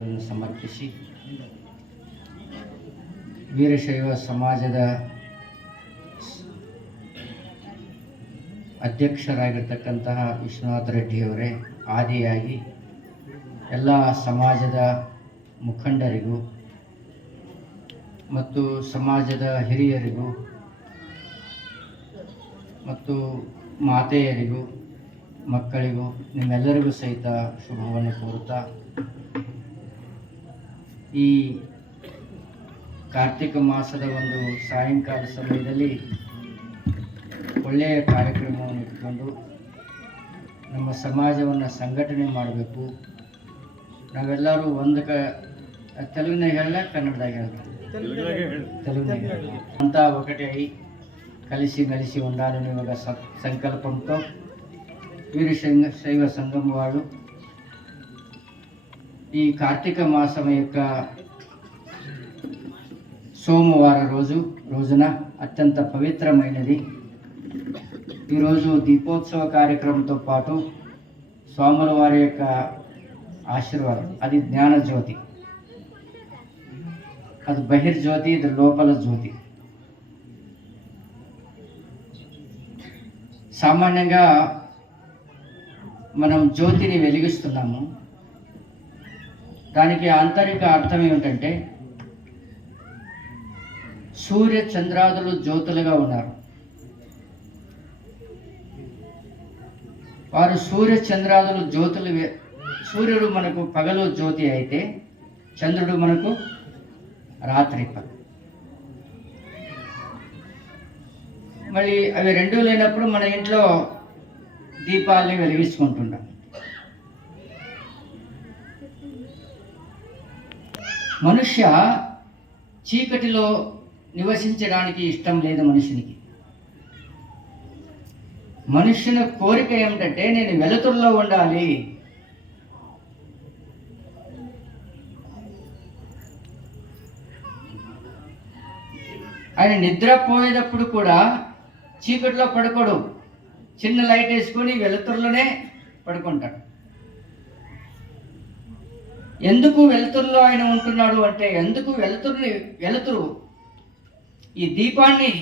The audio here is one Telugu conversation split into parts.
ಸಮರ್ಪಿಸಿ ವೀರಶೈವ ಸಮಾಜದ ಅಧ್ಯಕ್ಷರಾಗಿರ್ತಕ್ಕಂತಹ ವಿಶ್ವನಾಥ ರೆಡ್ಡಿಯವರೇ ಆದಿಯಾಗಿ ಎಲ್ಲ ಸಮಾಜದ ಮುಖಂಡರಿಗೂ ಮತ್ತು ಸಮಾಜದ ಹಿರಿಯರಿಗೂ ಮತ್ತು ಮಾತೆಯರಿಗೂ ಮಕ್ಕಳಿಗೂ ನಿಮ್ಮೆಲ್ಲರಿಗೂ ಸಹಿತ ಶುಭವನ್ನು ಕೋರುತ್ತಾ ಈ ಕಾರ್ತಿಕ ಮಾಸದ ಒಂದು ಸಾಯಂಕಾಲ ಸಮಯದಲ್ಲಿ ಒಳ್ಳೆಯ ಕಾರ್ಯಕ್ರಮವನ್ನು ಇಟ್ಕೊಂಡು ನಮ್ಮ ಸಮಾಜವನ್ನು ಸಂಘಟನೆ ಮಾಡಬೇಕು. ನಾವೆಲ್ಲರೂ ಒಂದು ತೆಲುಗಿನಾಗ ಹೇಳ ಕನ್ನಡದಾಗ తెలుగునాగ అంతా ఒకటే కలిసి మెలిసి ఉండాలని ఒక సంకల్పంతో వీరశైవ సంఘం వాడు ఈ కార్తీక మాసం యొక్క సోమవార రోజున అత్యంత పవిత్రమైనది. ఈరోజు దీపోత్సవ కార్యక్రమంతో పాటు స్వాముల వారి యొక్క ఆశీర్వాదం, అది జ్ఞానజ్యోతి, అది బహిర్జ్యోతి, ఇది లోపల జ్యోతి. సామాన్యంగా మనం జ్యోతిని వెలిగిస్తున్నాము. దానికి ఆంతరిక అర్థం ఏమిటంటే సూర్య చంద్రాదులు జ్యోతులుగా ఉన్నారు. వారు సూర్య చంద్రాదులు జ్యోతులు, సూర్యుడు మనకు పగలు జ్యోతి అయితే చంద్రుడు మనకు రాత్రి. మళ్ళీ అవి రెండూ లేనప్పుడు మన ఇంట్లో దీపాలని వెలిగించుకుంటున్నాం. మనుష్య చీకటిలో నివసించడానికి ఇష్టం లేదు మనుషునికి. మనుష్యుని కోరిక ఏమిటంటే నేను వెలుతురులో ఉండాలి. ఆయన నిద్రపోయేటప్పుడు కూడా చీకటిలో పడుకోడు, చిన్న లైట్ వేసుకొని వెలుతురులోనే పడుకుంటాడు. ఎందుకు వెలుతురులో ఆయన ఉంటున్నాడు అంటే, ఎందుకు వెలుతురు ఈ దీపాన్ని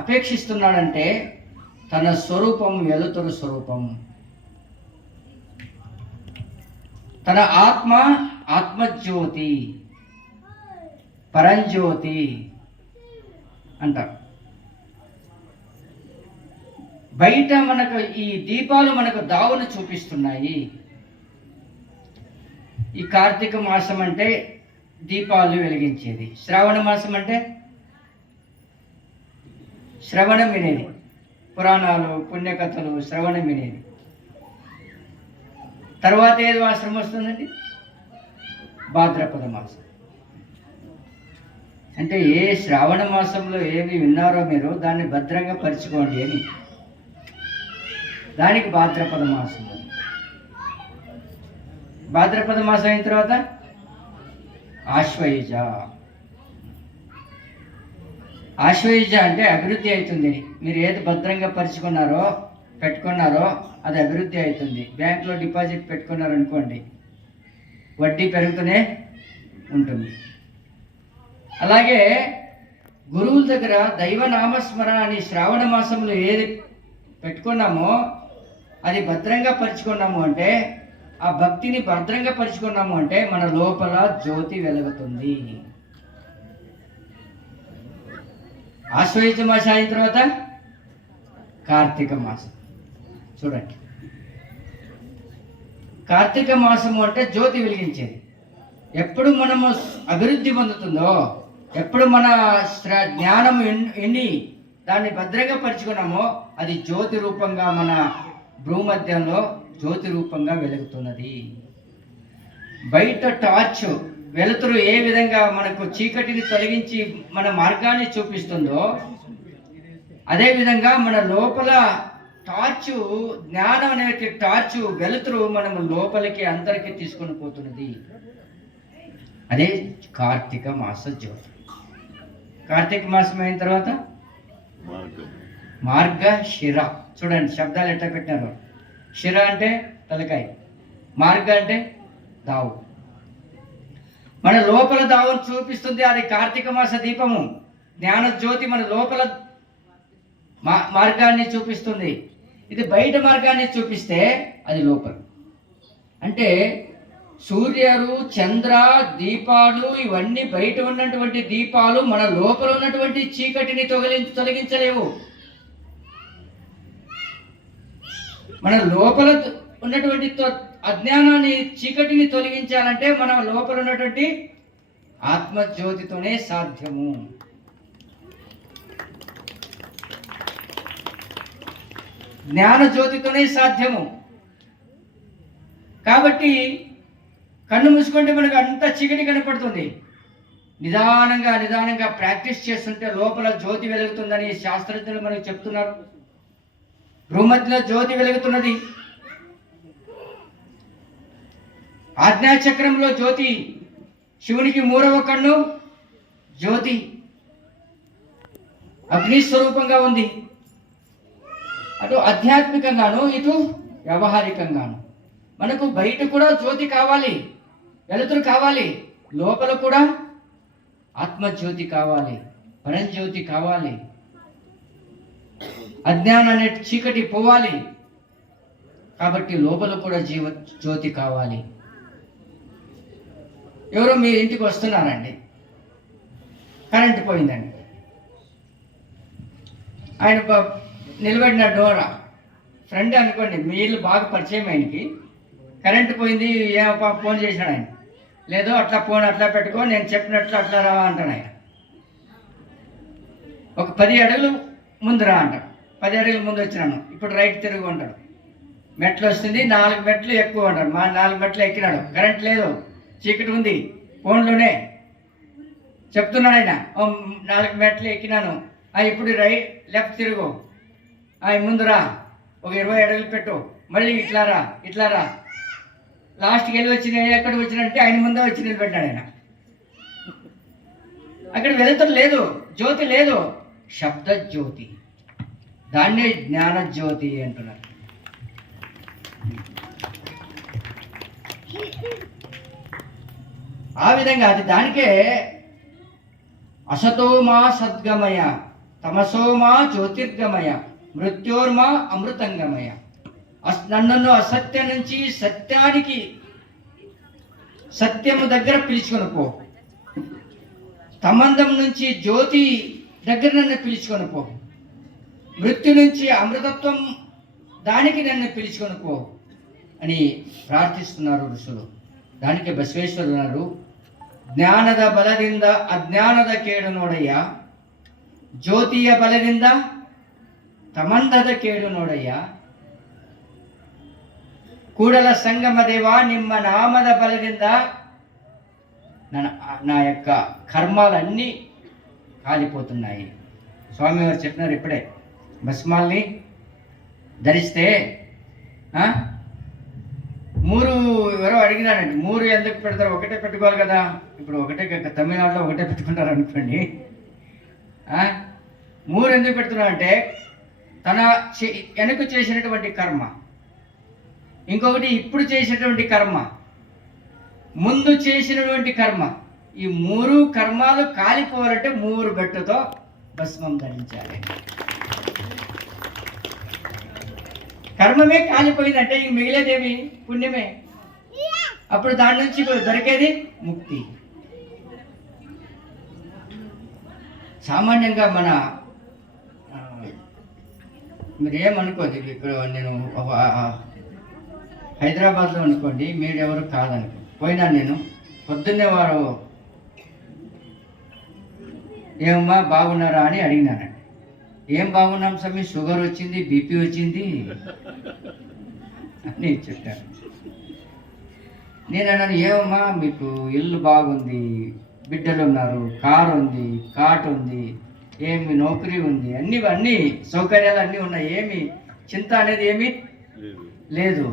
అపేక్షిస్తున్నాడంటే తన స్వరూపం వెలుతురు స్వరూపం. తన ఆత్మజ్యోతి, పరంజ్యోతి అంటారు. బయట మనకు ఈ దీపాలు మనకు దావును చూపిస్తున్నాయి. ఈ కార్తీక మాసం అంటే దీపాలు వెలిగించేది, శ్రావణ మాసం అంటే శ్రవణం వినేది, పురాణాలు పుణ్యకథలు శ్రవణం వినేది. తర్వాత ఏది మాసం వస్తుందండి? భాద్రపద మాసం. అంటే ఏ శ్రావణ మాసంలో ఏమి విన్నారో మీరు దాన్ని భద్రంగా పరుచుకోండి అని, దానికి భాద్రపద మాసం. భాద్రపద మాసం అయిన తర్వాత ఆశ్వయుజ. ఆశ్వయుజ అంటే అభివృద్ధి అవుతుంది. మీరు ఏది భద్రంగా పెట్టుకున్నారో అది అభివృద్ధి అవుతుంది. బ్యాంకులో డిపాజిట్ పెట్టుకున్నారనుకోండి, వడ్డీ పెరుగుతూనే ఉంటుంది. అలాగే గురువుల దగ్గర దైవనామస్మరణ అని శ్రావణ మాసంలో ఏది పెట్టుకున్నామో అది భద్రంగా పరుచుకున్నాము అంటే, ఆ భక్తిని భద్రంగా పరుచుకున్నాము అంటే మన లోపల జ్యోతి వెలుగుతుంది. ఆశ్వయుజ మాసం అయిన తర్వాత కార్తీక మాసం. చూడండి, కార్తీక మాసము అంటే జ్యోతి వెలిగించేది. ఎప్పుడు మనము అభివృద్ధి పొందుతుందో, ఎప్పుడు మన జ్ఞానం ఎన్ని దాన్ని భద్రంగా పరుచుకున్నామో అది జ్యోతి రూపంగా మన భూమధ్యంలో జ్యోతి రూపంగా వెలుగుతున్నది. బయట టార్చ్ వెలుతురు ఏ విధంగా మనకు చీకటిని తొలగించి మన మార్గాన్ని చూపిస్తుందో, అదేవిధంగా మన లోపల టార్చు, జ్ఞానం అనే టార్చు వెలుతురు మనము లోపలికి అందరికీ తీసుకొని పోతున్నది. అదే కార్తీక మాస జ్యోతి. కార్తీక మాసం అయిన తర్వాత మార్గశిర. చూడండి శబ్దాలు ఎట్లా పెట్టినారు. శిర అంటే తలకాయ, మార్గ అంటే దావు. మన లోపల దావం చూపిస్తుంది, అది కార్తీక మాస దీపము. జ్ఞాన జ్యోతి మన లోపల మార్గాన్ని చూపిస్తుంది. ఇది బయట మార్గాన్ని చూపిస్తే అది లోపల. అంటే సూర్యుడు, చంద్ర, దీపాలు ఇవన్నీ బయట ఉన్నటువంటి దీపాలు మన లోపల ఉన్నటువంటి చీకటిని తొలగించలేవు. మన లోపల ఉన్నటువంటి అజ్ఞానాన్ని, చీకటిని తొలగించాలంటే మన లోపల ఉన్నటువంటి ఆత్మజ్యోతితోనే సాధ్యము. జ్ఞాన జ్యోతితోనే సాధ్యము. కాబట్టి కన్ను మూసుకుంటే మనకు అంత చీకటి కనపడుతుంది. నిదానంగా ప్రాక్టీస్ చేస్తుంటే లోపల జ్యోతి వెలుగుతుందని శాస్త్రజ్ఞులు మనకు చెప్తున్నారు. భూమధ్యలో జ్యోతి వెలుగుతున్నది. ఆజ్ఞాచక్రంలో జ్యోతి, శివునికి 3వ కన్ను జ్యోతి, అగ్ని స్వరూపంగా ఉంది. అటు ఆధ్యాత్మికంగాను, ఇటు వ్యవహారికంగాను. మనకు బయట కూడా జ్యోతి కావాలి, వెలుతురు కావాలి, లోపల కూడా ఆత్మజ్యోతి కావాలి, పరంజ్యోతి కావాలి. అజ్ఞానం అనే చీకటి పోవాలి. కాబట్టి లోపల కూడా జ్యోతి కావాలి. ఎవరో మీ ఇంటికి వస్తున్నారండి, కరెంటు పోయిందండి. ఆయన నిలబడిన డోర్ ఫ్రెండ్ అనుకోండి, మీ ఇల్లు బాగా పరిచయం. ఆయనకి కరెంటు పోయింది, ఏమో ఫోన్ చేశాడు ఆయన. లేదో అట్లా ఫోన్ అట్లా పెట్టుకో, నేను చెప్పినట్లు అట్లా రా అంటాడు ఆయన. ఒక 10 అడుగులు ముందు రా అంటాడు. 10 అడుగుల ముందు వచ్చినాను, ఇప్పుడు రైట్ తిరుగు అంటాడు. మెట్లు వస్తుంది, 4 మెట్లు ఎక్కువ అంటాడు. 4 మెట్లు ఎక్కినాడు, కరెంట్ లేదు, చీకటి ఉంది, ఫోన్లోనే చెప్తున్నాడు ఆయన. 4 మెట్లు ఎక్కినాను, ఇప్పుడు లెఫ్ట్ తిరుగు, ముందురా, ఒక 20 అడుగులు పెట్టు, మళ్ళీ ఇట్లా రా. లాస్ట్కి వెళ్ళి వచ్చి నేను ఎక్కడికి వచ్చినంటే ఆయన ముందే వచ్చి నిలబెట్టాడు ఆయన. అక్కడ వెలుతురు లేదు, జ్యోతి లేదు, శబ్ద జ్యోతి. దాన్నే జ్ఞాన జ్యోతి అంటున్నారు. ఆ విధంగా అది దానికే అసతోమా సద్గమయ, తమసోమా జ్యోతిర్గమయ, మృత్యోర్మా అమృతంగమయ. నన్ను అసత్యం నుంచి సత్యానికి, సత్యము దగ్గర పిలుచుకొని పో. తమందం నుంచి జ్యోతి దగ్గర నన్ను పిలుచుకొని పో. మృత్యు నుంచి అమృతత్వం దానికి నన్ను పిలుచుకొని పో అని ప్రార్థిస్తున్నారు ఋషులు. దానికి బసవేశ్వరుడు అన్నారు, ಜ್ಞಾನದ ಬಲದಿಂದ ಅಜ್ಞಾನದ ಕೇಡು ನೋಡಯ್ಯ, ಜ್ಯೋತಿಯ ಬಲದಿಂದ ತಮಂದದ ಕೇಡು ನೋಡಯ್ಯ, ಕೂಡಲ ಸಂಗಮ ದೇವ ನಿಮ್ಮ నామದ బలದಿಂದ నా యొక్క కర్మాలన్నీ కాలిపోతున్నాయి. స్వామివారు చెప్పినారు ఇప్పుడే, భస్మాల్ని ధరిస్తే 3 ఎవరో అడిగినారండి, 3 ఎందుకు పెడతారు, ఒకటే పెట్టుకోవాలి కదా. ఇప్పుడు ఒకటే, తమిళనాడులో ఒకటే పెట్టుకుంటారు అనుకోండి. 3 ఎందుకు పెడుతున్నారంటే తన వెనుక చేసినటువంటి కర్మ, ఇంకొకటి ఇప్పుడు చేసినటువంటి కర్మ, ముందు చేసినటువంటి కర్మ, ఈ 3 కర్మాలు కాలిపోవాలంటే 3 గట్టుతో భస్మం ధరించాలి. కర్మమే కాలిపోయిందంటే ఇంక మిగిలేదేమి పుణ్యమే. అప్పుడు దాని నుంచి దొరికేది ముక్తి. సామాన్యంగా మన మీరేమనుకోండి, ఇక్కడ నేను హైదరాబాద్లో అనుకోండి, మీరు ఎవరు కాదనుకో, పోయినా నేను పొద్దున్నే వారు ఏమమ్మా బాగున్నారా అని అడిగినానండి. ఏం బాగున్నాం స్వామి, షుగర్ వచ్చింది, బీపీ వచ్చింది అని చెప్పాను. నేను అన్నాను, ఏమమ్మా మీకు ఇల్లు బాగుంది, బిడ్డలు ఉన్నారు, కారు ఉంది, కాటు ఉంది, ఏమి నౌకరీ ఉంది, అన్ని సౌకర్యాలు అన్నీ ఉన్నాయి, ఏమి చింత అనేది ఏమీ లేదు.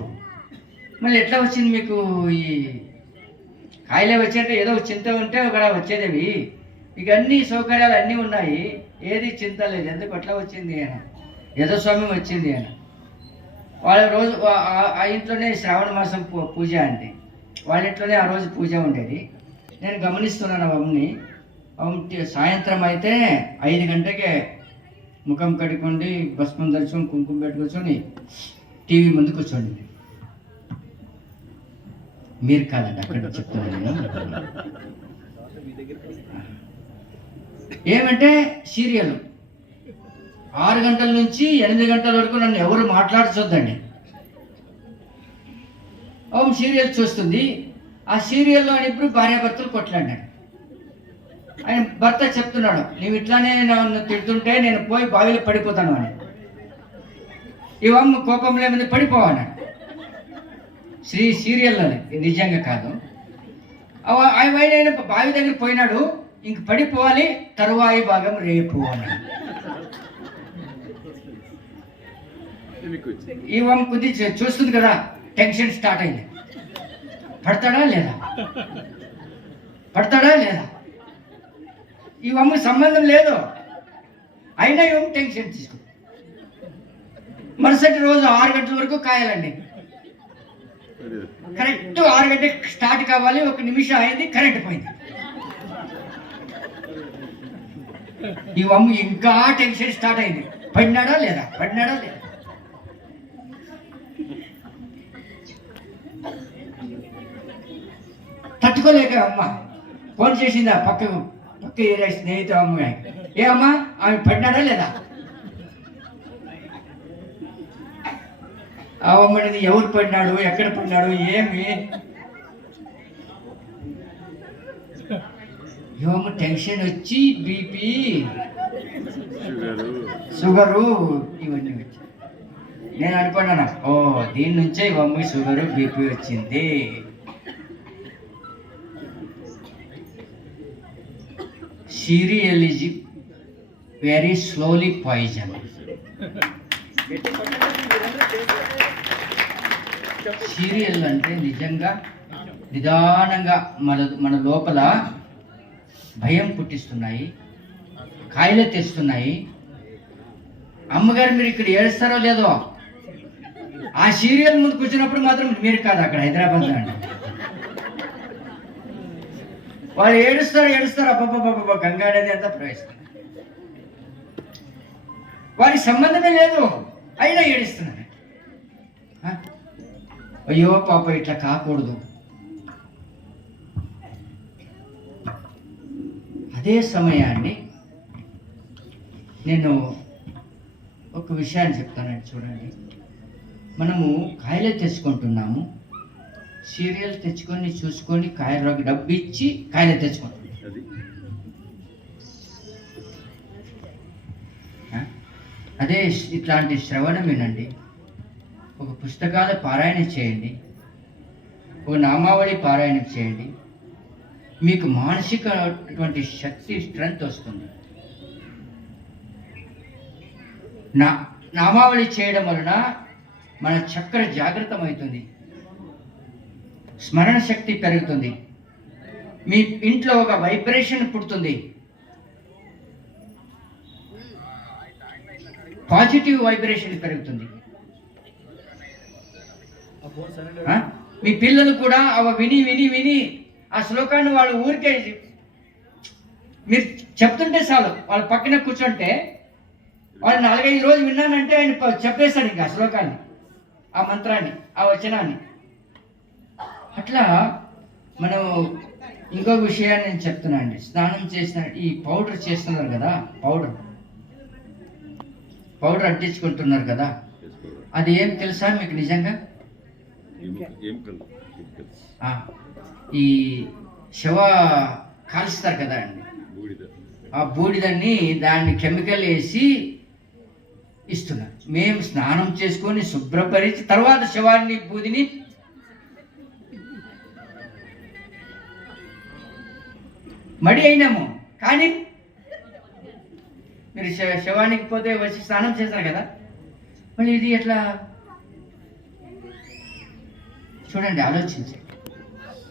మళ్ళీ ఎట్లా వచ్చింది మీకు ఈ కాయలే వచ్చాయంటే ఏదో చింత ఉంటే ఒక వచ్చేదేవి, ఇక అన్ని సౌకర్యాలు అన్నీ ఉన్నాయి, ఏది చింత లేదు, ఎందుకు అట్లా వచ్చింది అని. ఏదో స్వామి వచ్చింది అని. వాళ్ళ రోజు ఆ ఇంట్లోనే శ్రావణ మాసం పూజ అంటే వాళ్ళ ఇంట్లోనే ఆ రోజు పూజ ఉండేది. నేను గమనిస్తున్నాను అవన్నీ. సాయంత్రం అయితే 5 గంటకే ముఖం కడుక్కోండి, భస్మం ధరించుకొని కుంకుమ పెట్టుకొని టీవీ ముందు కూర్చోండి. మీరు కాదండి, అక్కడ చెప్తున్నాను నేను. ఏమంటే సీరియల్ 6 గంటల నుంచి 8 గంటల వరకు నన్ను ఎవరు మాట్లాడచొద్దండి. సీరియల్ చూస్తుంది. ఆ సీరియల్లో ఇప్పుడు భార్యాభర్తలు కొట్లాడినాడు. ఆయన భర్త చెప్తున్నాడు, నువ్వు ఇట్లానే నన్ను తిడుతుంటే నేను పోయి బావిలో పడిపోతాను అని. ఇవమ్మ కోపంలో మీద పడిపోవన్నాడు. సీరియల్లో నిజంగా కాదు. ఆయన బావి దగ్గర పోయినాడు, ఇంక పడిపోవాలి, తరువాయి భాగం రేపు అన్నాడు. ఇవమ్మ కొద్ది చూస్తుంది కదా, టెన్షన్ స్టార్ట్ అయింది. పడతాడా లేదా, పడతాడా లేదా, ఇవమ్మ సంబంధం లేదు, అయినా ఇవమ్మ టెన్షన్ తీసుకుంది. మరుసటి రోజు 6 గంటల వరకు కాయాలండి. కరెక్ట్ 6 గంటలకు స్టార్ట్ కావాలి, 1 నిమిషం అయింది, కరెంట్ పోయింది. ఇవమ్మ ఇంకా టెన్షన్ స్టార్ట్ అయింది, పడినాడా లేదా, పడినాడా లేదా. తట్టుకోలేక అమ్మ ఫోన్ చేసింది ఆ పక్క ఏరియా స్నేహితుడు అమ్మాయి. ఏ అమ్మా, ఆమె పడినాడా లేదా. ఆ అమ్మని ఎవరు పడినాడు, ఎక్కడ పడినాడు, ఏమి. ఏమో టెన్షన్ వచ్చి బీపీ, షుగరు ఇవన్నీ వచ్చి నేను అనుకున్నాను, ఓ దీని నుంచే ఇవన్నీ షుగరు బీపీ వచ్చింది. Cereal is very slowly poison. Serial అంటే నిజంగా నిదానంగా మన లోపల భయం పుట్టిస్తున్నాయి, కాయలు తెస్తున్నాయి. అమ్మగారు మీరు ఇక్కడ ఏడుస్తారో లేదో, ఆ సీరియల్ ముందు కూర్చున్నప్పుడు మాత్రం మీరు కాదు, అక్కడ హైదరాబాద్ అండి వాళ్ళు ఏడుస్తారు. అబ్బబ్బబ్బబ్బ గంగా నది అంతా ప్రవేశిస్తారు. వారికి సంబంధమే లేదు, అయినా ఏడుస్తున్నారు. అయ్యో పాప ఇట్లా కాకూడదు. అదే సమయాన్ని నేను ఒక విషయాన్ని చెప్తానండి. చూడండి, మనము కాయలు తెచ్చుకుంటున్నాము, సీరియల్ తెచ్చుకొని చూసుకొని కాయలకు డబ్బు ఇచ్చి కాయలు తెచ్చుకుంటాం. అదే ఇట్లాంటి శ్రవణం వినండి, ఒక పుస్తకాల పారాయణ చేయండి, ఒక నామావళి పారాయణ చేయండి, మీకు మానసికటువంటి శక్తి, స్ట్రెంగ్త్ వస్తుంది. నామావళి చేయడం వలన మన చక్ర జాగృతమవుతుంది, స్మరణ శక్తి పెరుగుతుంది, మీ ఇంట్లో ఒక వైబ్రేషన్ పుడుతుంది, పాజిటివ్ వైబ్రేషన్ పెరుగుతుంది. మీ పిల్లలు కూడా అవి విని విని విని ఆ శ్లోకాన్ని వాళ్ళు ఊరికే మీరు చెప్తుంటే చాలు, వాళ్ళ పక్కన కూర్చుంటే వాళ్ళు 4-5 రోజులు విన్నానంటే ఆయన చెప్పేస్తాడు ఇంకా ఆ శ్లోకాన్ని, ఆ మంత్రాన్ని, ఆ వచనాన్ని. అట్లా మనం ఇంకో విషయాన్ని నేను చెప్తున్నా అండి. స్నానం చేసిన ఈ పౌడర్ చేస్తున్నారు కదా, పౌడర్ అంటించుకుంటున్నారు కదా, అది ఏం తెలుసా మీకు నిజంగా? ఈ శవ కాల్స్తారు కదా అండి, ఆ బూడిదని దాన్ని కెమికల్ వేసి ఇస్తున్నారు. మేము స్నానం చేసుకొని శుభ్రపరిచి తర్వాత శవాన్ని బూదిని మడి అయినాము. కానీ మీరు శవానికి పోతే వచ్చి స్నానం చేస్తారు కదా, మళ్ళీ ఇది ఎట్లా? చూడండి, ఆలోచించి.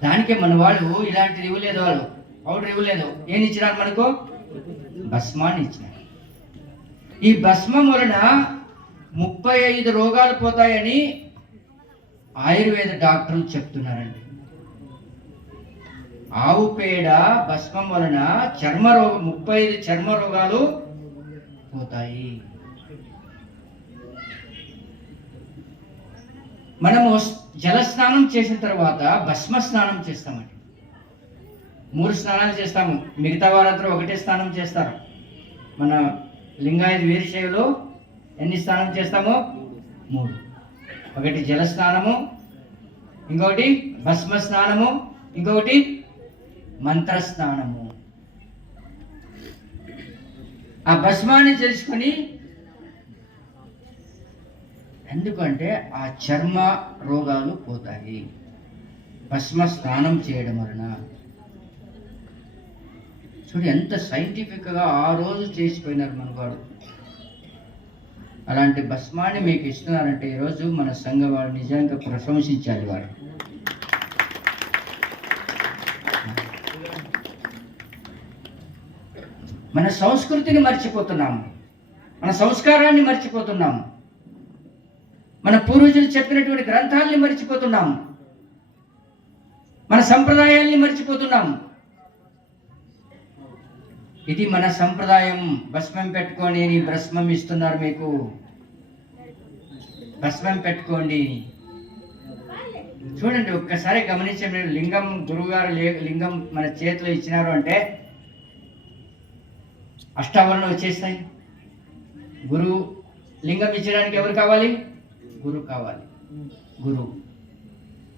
దానికే మన వాళ్ళు ఇలాంటిది ఇవ్వలేదు, వాళ్ళు పౌడర్ ఇవ్వలేదు. ఏం ఇచ్చినారు మనకు? భస్మాన్ని ఇచ్చినారు. ఈ భస్మం వలన 35 రోగాలు పోతాయని ఆయుర్వేద డాక్టర్లు చెప్తున్నారండి. ఆవు పేడ భస్మం వలన 35 చర్మ రోగాలు పోతాయి. మనము జల స్నానం చేసిన తర్వాత భస్మ స్నానం చేస్తామండి. 3 స్నానాలు చేస్తాము, మిగతా వారందరూ ఒకటే స్నానం చేస్తారు. మన లింగాయత్ వీరశైవులు ఎన్ని స్నానం చేస్తామో 3. ఒకటి జల స్నానము, ఇంకొకటి భస్మ స్నానము, ఇంకొకటి మంత్ర స్నానము. ఆ భస్మాన్ని తెలుసుకొని, ఎందుకంటే ఆ చర్మ రోగాలు పోతాయి భస్మ స్నానం చేయడం వలన. చూడు ఎంత సైంటిఫిక్గా ఆ రోజు చేసిపోయినారు మనవాడు. అలాంటి భస్మాన్ని మీకు ఇస్తున్నారంటే ఈరోజు మన సంఘ వాడు నిజంగా ప్రశంసించాలి. వాడు మన సంస్కృతిని మర్చిపోతున్నాము, మన సంస్కారాన్ని మర్చిపోతున్నాము, మన పూర్వజులు చెప్పినటువంటి గ్రంథాలని మర్చిపోతున్నాము, మన సంప్రదాయాల్ని మర్చిపోతున్నాము. ఇది మన సంప్రదాయం. భస్మం పెట్టుకొని భస్మం ఇస్తున్నారు మీకు, భస్మం పెట్టుకోండి. చూడండి ఒక్కసారి గమనించండి. మీరు లింగం గురువుగారు లింగం మన చేతిలో ఇచ్చినారు అంటే అష్టావరణలు వచ్చేస్తాయి. గురువు లింగం ఇచ్చడానికి ఎవరు కావాలి? గురువు కావాలి. గురువు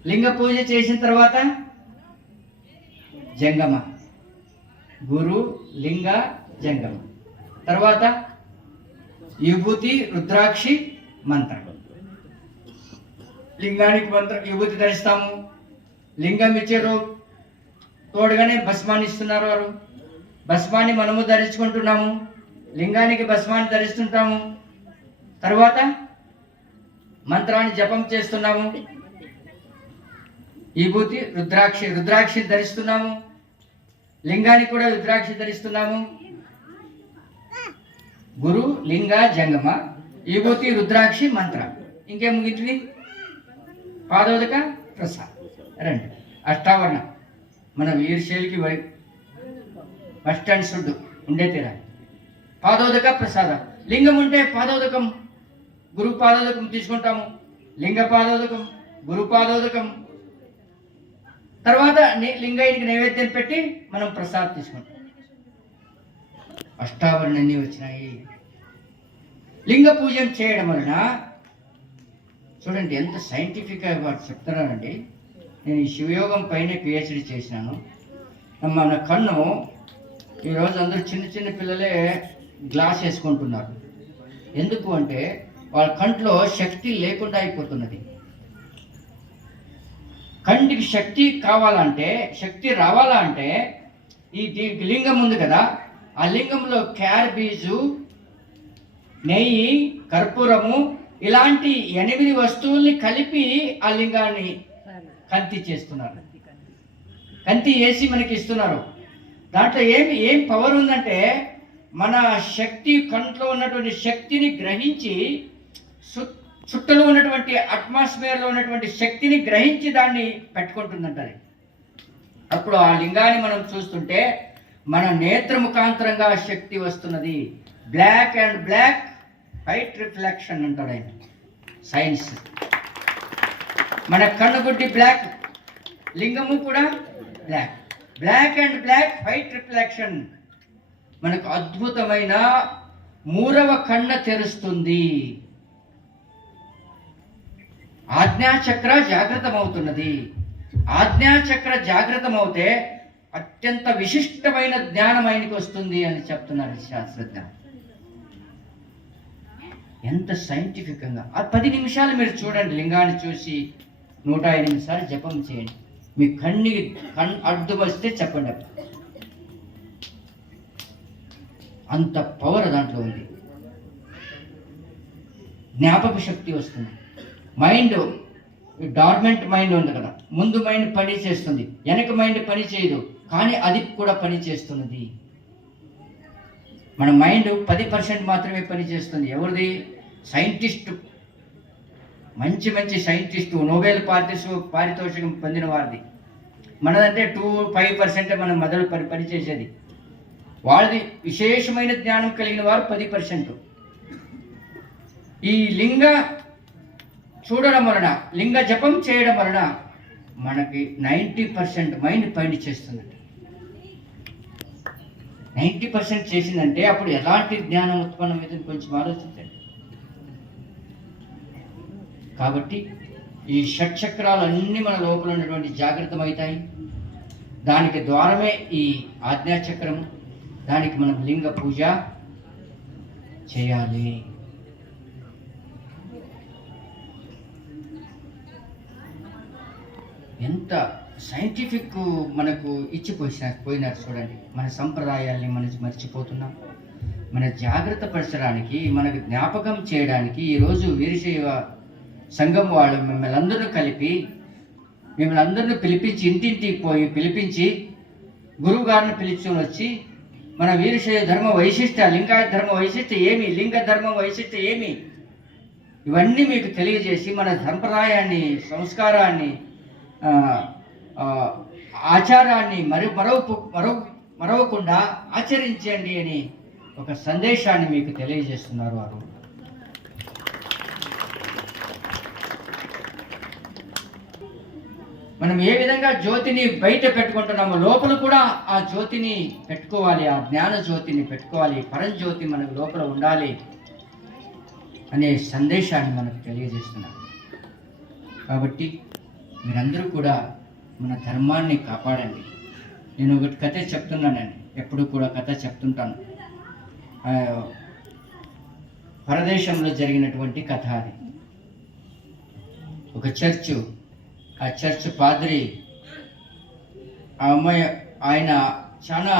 లింగ పూజ చేసిన తర్వాత జంగమ, గురు లింగ జంగమ, తర్వాత విభూతి రుద్రాక్షి మంత్రం. లింగానికి మంత్రం విభూతి ధరిస్తాము, లింగం ఇచ్చారు, తోడుగానే భస్మాన్ని ఇస్తున్నారు వారు. భస్మాన్ని మనము ధరించుకుంటున్నాము, లింగానికి భస్మాన్ని ధరిస్తుంటాము, తర్వాత మంత్రాన్ని జపం చేస్తున్నాము, విభూతి రుద్రాక్షి ధరిస్తున్నాము, లింగానికి కూడా రుద్రాక్షి ధరిస్తున్నాము. గురు లింగ జంగమ, విభూతి రుద్రాక్షి మంత్ర, ఇంకేం ముగించింది? పాదోదక ప్రసాద్. రండి అష్టావరణ మన వీరశైలికి బస్ స్టాండ్ సుడ్డు ఉండే తీరా. పాదోదక ప్రసాద. లింగం ఉంటే పాదోదకం, గురు పాదోదకం తీసుకుంటాము, లింగ పాదోదకం, గురు పాదోదకం, తర్వాత లింగానికి నైవేద్యం పెట్టి మనం ప్రసాదం తీసుకుంటాం. అష్టావరణన్నీ వచ్చినాయి. లింగ పూజం చేయడం వలన చూడండి ఎంత సైంటిఫిక్గా వాడు చెప్తున్నారండి. నేను ఈ శివయోగం పైన పిహెచ్డి చేసినాను. మన కన్ను ఈరోజు అందరూ చిన్న చిన్న పిల్లలే గ్లాస్ వేసుకుంటున్నారు. ఎందుకు అంటే వాళ్ళ కంట్లో శక్తి లేకుండా అయిపోతున్నది. కంటికి శక్తి కావాలంటే, శక్తి రావాలంటే ఈ లింగం ఉంది కదా, ఆ లింగంలో క్యార్బీజు, నెయ్యి, కర్పూరము ఇలాంటి 8 వస్తువుల్ని కలిపి ఆ లింగాన్ని కంతి చేస్తున్నారు. కంతి వేసి మనకి ఇస్తున్నారు. దాంట్లో ఏం పవర్ ఉందంటే మన శక్తి, కంట్లో ఉన్నటువంటి శక్తిని గ్రహించి, చుట్టలో ఉన్నటువంటి అట్మాస్ఫియర్లో ఉన్నటువంటి శక్తిని గ్రహించి దాన్ని పెట్టుకుంటుందంటారు. అప్పుడు ఆ లింగాన్ని మనం చూస్తుంటే మన నేత్ర ముఖాంతరంగా శక్తి వస్తున్నది. Black and black white reflection అంటాడు ఆయన సైన్స్. మన కన్నుగుడ్డి బ్లాక్, లింగము కూడా black. Black and black white reflection మనకు అద్భుతమైన 3వ కన్ను తెరుస్తుంది. ఆజ్ఞాచక్ర జాగృతమవుతున్నది. ఆజ్ఞాచక్ర జాగృతమవుతే అత్యంత విశిష్టమైన జ్ఞానం ఆయనకి వస్తుంది అని చెప్తున్నారు శాస్త్రజ్ఞ. ఎంత సైంటిఫిక్గా ఆ 10 నిమిషాలు మీరు చూడండి. లింగాన్ని చూసి 108 సార్లు జపం చేయండి. మీ కన్నుకి అడ్డు వస్తే చెప్పండి. అంత పవర్ దాంట్లో ఉంది. జ్ఞాపక శక్తి వస్తుంది. మైండ్ డార్మెంట్ మైండ్ ఉంది కదా, ముందు మైండ్ పని చేస్తుంది, వెనక మైండ్ పని చేయదు, కానీ అది కూడా పని చేస్తున్నది. మన మైండ్ 10% మాత్రమే పని చేస్తుంది. ఎవరిది? సైంటిస్టు, మంచి సైంటిస్టు, నోబెల్ పారితోషికం పొందిన వారిది. మనదంటే 2-5% మనం మొదలు పని చేసేది. వాళ్ళది విశేషమైన జ్ఞానం కలిగిన వారు 10%. ఈ లింగ చూడడం వలన, లింగ జపం చేయడం వలన మనకి 90% మైండ్ పైన చేస్తుందండి. 90% చేసిందంటే అప్పుడు ఎలాంటి జ్ఞానం ఉత్పన్నమవుతుంది కొంచెం ఆలోచించండి. కాబట్టి ఈ షట్చక్రాలన్నీ మన లోపల ఉన్నటువంటి జాగ్రత్తమవుతాయి. దానికి ద్వారమే ఈ ఆజ్ఞాచక్రము. దానికి మనం లింగ పూజ చేయాలి. ఎంత సైంటిఫిక్ మనకు పోయినారు చూడండి. మన సంప్రదాయాల్ని మనం మర్చిపోతున్నాం. మన జాగ్రత్త పరచడానికి, మనకు జ్ఞాపకం చేయడానికి ఈరోజు వీరశైవ సంఘం వాళ్ళు మిమ్మల్ని అందరిని పిలిపించి, ఇంటింటికి పోయి పిలిపించి, గురువు గారిని పిలుచుకొని వచ్చి మన వీరశైవ ధర్మ వైశిష్ట్య, లింగాయత ధర్మ వైశిష్ట్య ఏమి, లింగ ధర్మం వైశిష్ట్య ఏమి, ఇవన్నీ మీకు తెలియజేసి మన సంప్రదాయాన్ని, సంస్కారాన్ని, ఆచారాన్ని మరవకుండా ఆచరించండి అని ఒక సందేశాన్ని మీకు తెలియజేస్తున్నారు వారు. మనం ఏ విధంగా జ్యోతిని బయట పెట్టుకుంటున్నామో లోపల కూడా ఆ జ్యోతిని పెట్టుకోవాలి, ఆ జ్ఞాన జ్యోతిని పెట్టుకోవాలి, పరంజ్యోతి మనకు లోపల ఉండాలి అనే సందేశాన్ని మనకు తెలియజేస్తున్నారు. కాబట్టి మీరందరూ కూడా మన ధర్మాన్ని కాపాడండి. నేను ఒకటి కథ చెప్తున్నానండి, ఎప్పుడు కూడా కథ చెప్తుంటాను. పరదేశంలో జరిగినటువంటి కథ అది. ఒక చర్చు, ఆ చర్చ్ పాద్రి, ఆ అమ్మాయి, ఆయన చాలా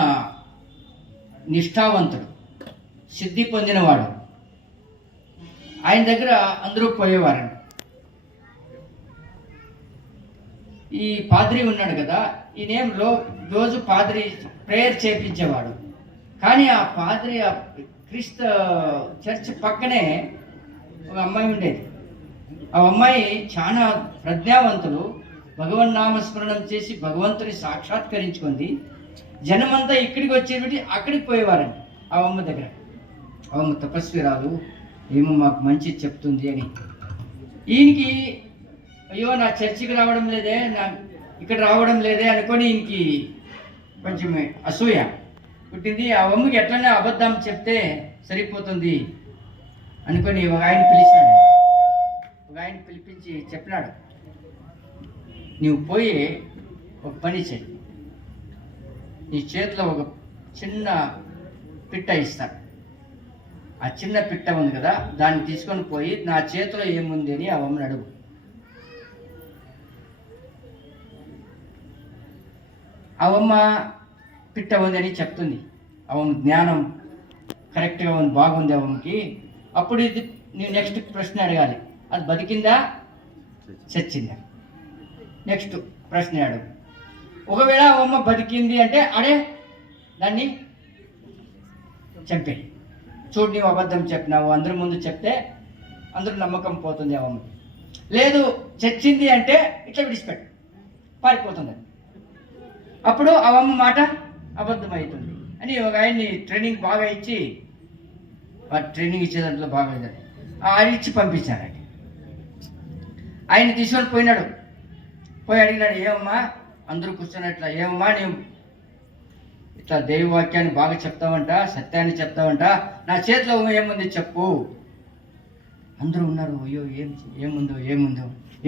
నిష్ఠావంతుడు, సిద్ధి పొందినవాడు. ఆయన దగ్గర అందరూ పోయేవారండి. ఈ పాద్రి ఉన్నాడు కదా, ఈయనేం రోజు పాద్రి ప్రేయర్ చేయించేవాడు. కానీ ఆ పాద్రి, ఆ క్రీస్తు చర్చ్ పక్కనే ఒక అమ్మాయి ఉండేది. ఆ అమ్మాయి చాలా ప్రజ్ఞావంతులు, భగవన్ నామస్మరణం చేసి భగవంతుని సాక్షాత్కరించుకుంది. జనమంతా ఇక్కడికి వచ్చేటి అక్కడికి పోయేవారండి ఆ అమ్మ దగ్గర. ఆ అమ్మ తపస్విరాలు, ఏమో మాకు మంచి చెప్తుంది అని. ఈయనకి అయ్యో నా చర్చికి రావడం లేదే, నా ఇక్కడ రావడం లేదే అనుకొని ఈయనకి కొంచెం అసూయ పుట్టింది. ఆ అమ్మకి ఎట్లనే అబద్ధం చెప్తే సరిపోతుంది అనుకొని ఒక ఆయన పిలిచినాడు. ఒక ఆయన పిలిపించి చెప్పినాడు, నీవు పోయి ఒక పని చెయ్యి, నీ చేతిలో ఒక చిన్న పిట్ట ఇస్తాను. ఆ చిన్న పిట్ట ఉంది కదా, దాన్ని తీసుకొని పోయి నా చేతిలో ఏముంది అని ఆ అమ్మని అడుగు. ఆ అమ్మ పిట్ట ఉందని చెప్తుంది. అమ్మ జ్ఞానం కరెక్ట్గా ఉంది, బాగుంది అమ్మకి. అప్పుడు ఇది నీవు నెక్స్ట్ ప్రశ్న అడగాలి, అది బతికిందా చచ్చిందా. నెక్స్ట్ ప్రశ్న అడుగు. ఒకవేళ ఆ అమ్మ బతికింది అంటే అడే దాన్ని చంపేయి. చూడు, నీవు అబద్ధం చెప్పినావు, అందరి ముందు చెప్తే అందరూ నమ్మకం పోతుంది ఆ అమ్మకి. లేదు చచ్చింది అంటే ఇట్లా విడిచిపెట్టు, పారిపోతుంది. అప్పుడు ఆ అమ్మ మాట అబద్ధమవుతుంది అని ఒక ఆయన్ని ట్రైనింగ్ బాగా ఇచ్చి, ట్రైనింగ్ ఇచ్చే దాంట్లో బాగా ఆయన ఇచ్చి పంపించారండి. ఆయన తీసుకొని పోయినాడు. పోయి అడిగినాడు, ఏమమ్మా అందరూ కూర్చొని ఏమమ్మా నీవు ఇట్లా దైవవాక్యాన్ని బాగా చెప్తావంట, సత్యాన్ని చెప్తావంట, నా చేతిలో ఏముంది చెప్పు. అందరూ ఉన్నారు, అయ్యో ఏముందో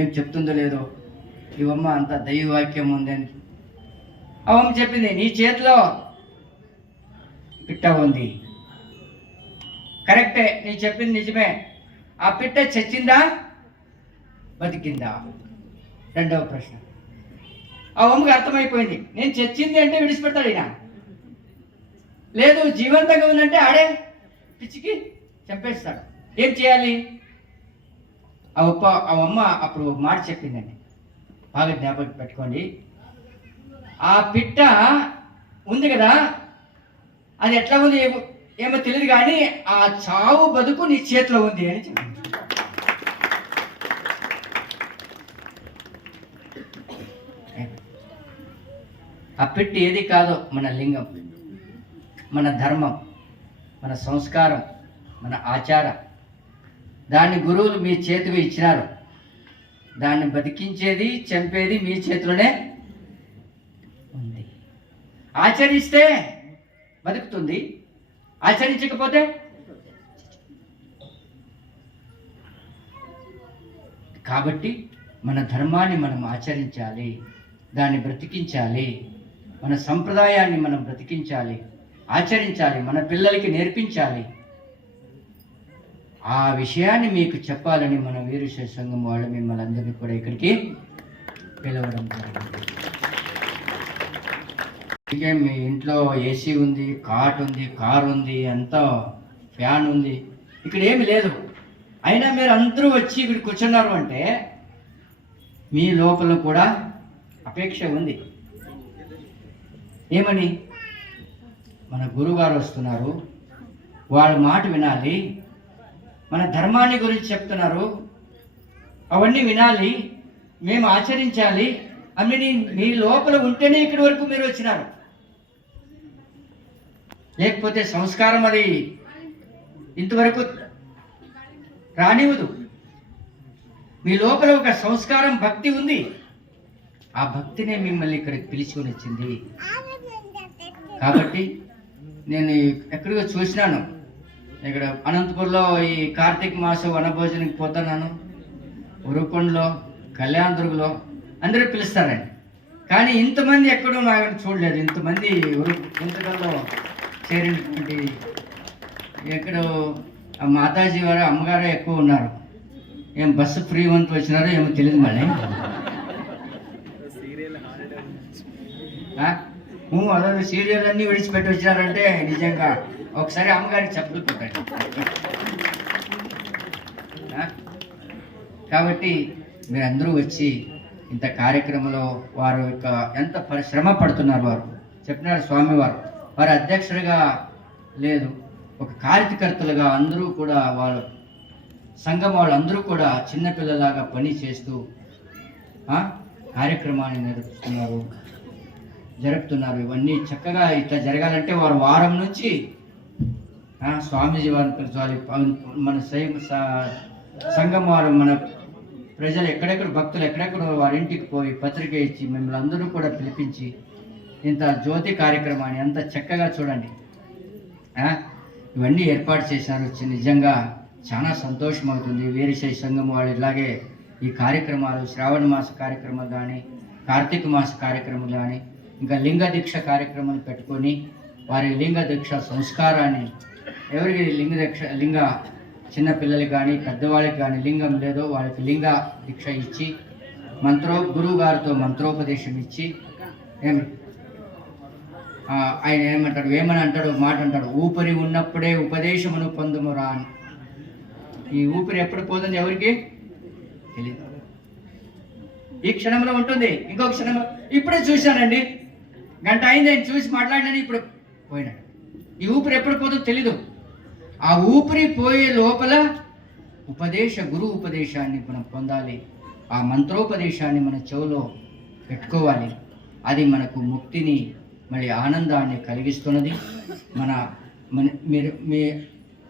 ఏం చెప్తుందో లేదో, ఇవమ్మ అంత దైవవాక్యం ఉంది అని. అవమ్మ చెప్పింది, నీ చేతిలో పిట్ట ఉంది, కరెక్టే, నీ చెప్పింది నిజమే. ఆ పిట్ట చచ్చిందా బతికిందా? రెండవ ప్రశ్న. ఆ అమ్మకి అర్థమైపోయింది, నేను చచ్చింది అంటే విడిచిపెడతాడు ఈయన, లేదు జీవంతంగా ఉందంటే ఆడే పిచ్చికి చంపేస్తాడు. ఏం చేయాలి? ఆ అమ్మ అప్పుడు మాట చెప్పిందండి, బాగా జ్ఞాపకం పెట్టుకోండి. ఆ పిట్ట ఉంది కదా, అది ఎట్లా ఉంది ఏమో తెలియదు, కానీ ఆ చావు బతుకు నీ చేతిలో ఉంది అని చెప్పింది. ఆ పెట్టి ఏది కాదో మన లింగం, మన ధర్మం, మన సంస్కారం, మన ఆచారం. దాన్ని గురువులు మీ చేతికి ఇచ్చినారు. దాన్ని బతికించేది చంపేది మీ చేతిలోనే ఉంది. ఆచరిస్తే బతుకుతుంది, ఆచరించకపోతే కాబట్టి మన ధర్మాన్ని మనం ఆచరించాలి, దాన్ని బ్రతికించాలి, మన సంప్రదాయాన్ని మనం బ్రతికించాలి, ఆచరించాలి, మన పిల్లలకి నేర్పించాలి. ఆ విషయాన్ని మీకు చెప్పాలని మన వీరశైవ సంఘం వాళ్ళు మిమ్మల్ని అందరినీ కూడా ఇక్కడికి పిలవడం జరిగింది. అందుకే మీ ఇంట్లో ఏసీ ఉంది, కాట్ ఉంది, కార్ ఉంది, అంతా ఫ్యాన్ ఉంది, ఇక్కడ ఏమి లేదు. అయినా మీరు అందరూ వచ్చి ఇక్కడ కూర్చున్నారు అంటే మీ లోపల కూడా అపేక్ష ఉంది. ఏమని? మన గురువుగారు వస్తున్నారు, వాళ్ళ మాట వినాలి, మన ధర్మాన్ని గురించి చెప్తున్నారు, అవన్నీ వినాలి, మేము ఆచరించాలి అని మీ లోపల ఉంటేనే ఇక్కడి వరకు మీరు వచ్చినారు. లేకపోతే సంస్కారం అది ఇంతవరకు రానివ్వదు. మీ లోపల ఒక సంస్కారం, భక్తి ఉంది. ఆ భక్తినే మిమ్మల్ని ఇక్కడికి పిలుచుకొని వచ్చింది. కాబట్టి నేను ఎక్కడికో చూసినాను, ఇక్కడ అనంతపూర్లో ఈ కార్తీక మాసం వనభోజనకి పోతున్నాను, ఉరుకొండలో, కళ్యాణదుర్గలో అందరూ పిలుస్తారండి. కానీ ఇంతమంది ఎక్కడో నాకు చూడలేదు. ఇంతమంది గుంతకల్లో చేరినటువంటి ఎక్కడో మాతాజీ వారు అమ్మగారు ఎక్కువ ఉన్నారు. ఏం బస్సు ఫ్రీ వంతు వచ్చినారో ఏమో తెలియదు. మళ్ళీ అదే సీరియల్ అన్నీ విడిచిపెట్టి వచ్చినారంటే నిజంగా ఒకసారి అమ్మగారికి చెప్పులు కొట్టండి. కాబట్టి మీరందరూ వచ్చి ఇంత కార్యక్రమంలో వారు యొక్క ఎంత శ్రమ పడుతున్నారు. వారు చెప్పినారు స్వామివారు, వారు అధ్యక్షుడిగా లేదు, ఒక కార్యకర్తలుగా అందరూ కూడా వాళ్ళ సంఘం వాళ్ళందరూ కూడా చిన్నపిల్లలాగా పని చేస్తూ కార్యక్రమాన్ని జరుపుతున్నారు. ఇవన్నీ చక్కగా ఇట్లా జరగాలంటే వారు వారం నుంచి స్వామీజీ వారిని పిలిచాలి. మన సంఘం వారు, మన ప్రజలు ఎక్కడెక్కడ, భక్తులు ఎక్కడెక్కడ వారింటికి పోయి పత్రిక ఇచ్చి మిమ్మల్ని అందరూ కూడా పిలిపించి ఇంత జ్యోతి కార్యక్రమాన్ని ఎంత చక్కగా చూడండి ఇవన్నీ ఏర్పాటు చేశారు. నిజంగా చాలా సంతోషం అవుతుంది. వీరశైవ సంఘం వాళ్ళు ఇలాగే ఈ కార్యక్రమాలు, శ్రావణ మాస కార్యక్రమాలు కానీ, కార్తీక మాస కార్యక్రమాలు కానీ, ఇంకా లింగ దీక్ష కార్యక్రమాలు పెట్టుకొని వారి లింగ దీక్ష సంస్కారాన్ని, ఎవరికి లింగ చిన్నపిల్లలకి కానీ పెద్దవాళ్ళకి కానీ లింగం లేదో వాళ్ళకి లింగ దీక్ష ఇచ్చి గురువు గారితో మంత్రోపదేశం ఇచ్చి ఆయన ఏమంటాడు, ఏమని అంటాడు, మాట అంటాడు, ఊపిరి ఉన్నప్పుడే ఉపదేశమును పొందుమురా అని. ఈ ఊపిరి ఎప్పుడు పోతుంది ఎవరికి తెలియదు. ఈ క్షణంలో ఉంటుంది, ఇంకొక క్షణంలో. ఇప్పుడే చూశానండి, గంట అయింది ఆయన చూసి మాట్లాడినని, ఇప్పుడు పోయినాడు. ఈ ఊపిరి ఎప్పుడు పోతుందో తెలీదు. ఆ ఊపిరి పోయే లోపల గురు ఉపదేశాన్ని మనం పొందాలి. ఆ మంత్రోపదేశాన్ని మన చెవులో పెట్టుకోవాలి. అది మనకు ముక్తిని, మళ్ళీ ఆనందాన్ని కలిగిస్తున్నది.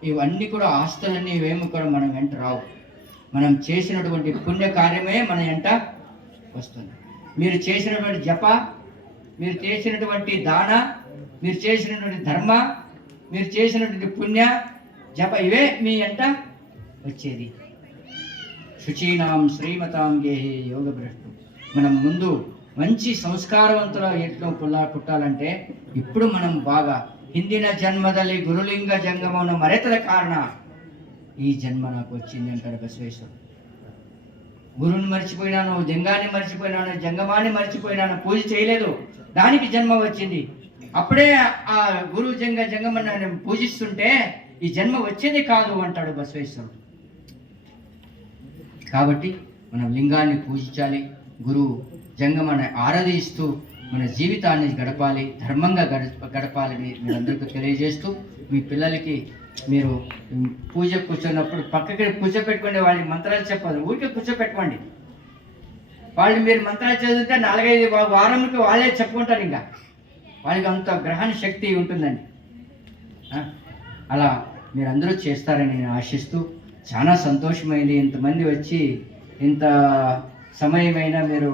ఇవన్నీ కూడా ఆస్తులన్నీ ఇవేమి కూడా మనం వెంట రావు. మనం చేసినటువంటి పుణ్యకార్యమే మన వెంట వస్తుంది. మీరు చేసినటువంటి జప, మీరు చేసినటువంటి దాన, మీరు చేసినటువంటి ధర్మ, మీరు చేసినటువంటి పుణ్య జప, ఇవే మీ వెంట వచ్చేది. శుచీనాం శ్రీమతాం గేహే యోగ భ్రష్టు. మనం ముందు మంచి సంస్కారవంతుల ఎట్లో పుట్టాలంటే ఇప్పుడు మనం బాగా ಹಿಂದಿನ ಜನ್ಮದಲ್ಲಿ ಗುರುಲಿಂಗ ಜಂಗಮವನ್ನು ಮರೆತದ ಕಾರಣ ఈ జన్మ నాకు వచ్చింది అంటాడు బసవేశ్వరుడు. గురువుని మర్చిపోయినాను, జంగాన్ని మర్చిపోయినాను, జంగమాన్ని మర్చిపోయినాను, పూజ చేయలేదు, దానికి జన్మ వచ్చింది. అప్పుడే ఆ గురు జంగమని పూజిస్తుంటే ఈ జన్మ వచ్చేది కాదు అంటాడు బసవేశ్వరుడు. కాబట్టి మనం లింగాన్ని పూజించాలి, గురువు జంగమని ఆరాధిస్తూ మన జీవితాన్ని గడపాలి, ధర్మంగా గడపాలని మీరందరికీ తెలియజేస్తూ, మీ పిల్లలకి మీరు పూజ కూర్చున్నప్పుడు పక్కకి కూర్చోపెట్టుకోండి. వాళ్ళకి మంత్రాలు చెప్పాలి, ఊరికే కూర్చోపెట్టుకోండి. వాళ్ళు మీరు మంత్రాలు చదివితే 4-5 వారంకి వాళ్ళే చెప్పుకుంటారు. ఇంకా వాళ్ళకి అంత గ్రహణ శక్తి ఉంటుందండి. అలా మీరందరూ చేస్తారని నేను ఆశిస్తూ, చాలా సంతోషమైంది. ఇంతమంది వచ్చి ఇంత సమయమైనా మీరు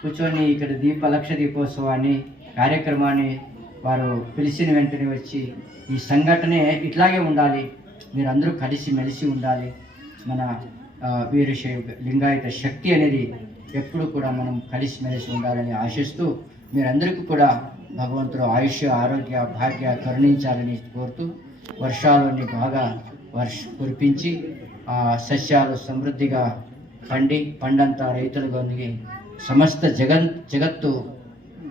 కూర్చొని ఇక్కడ లక్ష దీపోత్సవాన్ని కార్యక్రమాన్ని వారు పిలిచిన వెంటనే వచ్చి, ఈ సంఘటనే ఇట్లాగే ఉండాలి, మీరందరూ కలిసి మెలిసి ఉండాలి, మన వీరశైవ లింగాయత శక్తి అనేది ఎప్పుడు కూడా మనం కలిసిమెలిసి ఉండాలని ఆశిస్తూ, మీరందరికీ కూడా భగవంతుడు ఆయుష్ ఆరోగ్య భాగ్య కరుణించాలని కోరుతూ, వర్షాలన్నీ బాగా కురిపించి సస్యాలు సమృద్ధిగా పండంతా రైతులుగా ఉంది, సమస్త జగత్తు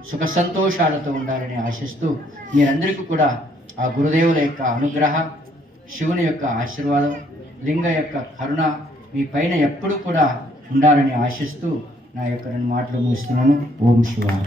సుఖ సంతోషాలతో ఉండాలని ఆశిస్తూ, మీరందరికీ కూడా ఆ గురుదేవుల యొక్క అనుగ్రహం, శివుని యొక్క ఆశీర్వాదం, లింగ యొక్క కరుణ మీ పైన ఎప్పుడు కూడా ఉండాలని ఆశిస్తూ నా యొక్క 2 మాటలు ముగిస్తున్నాను. ఓం శివాయ.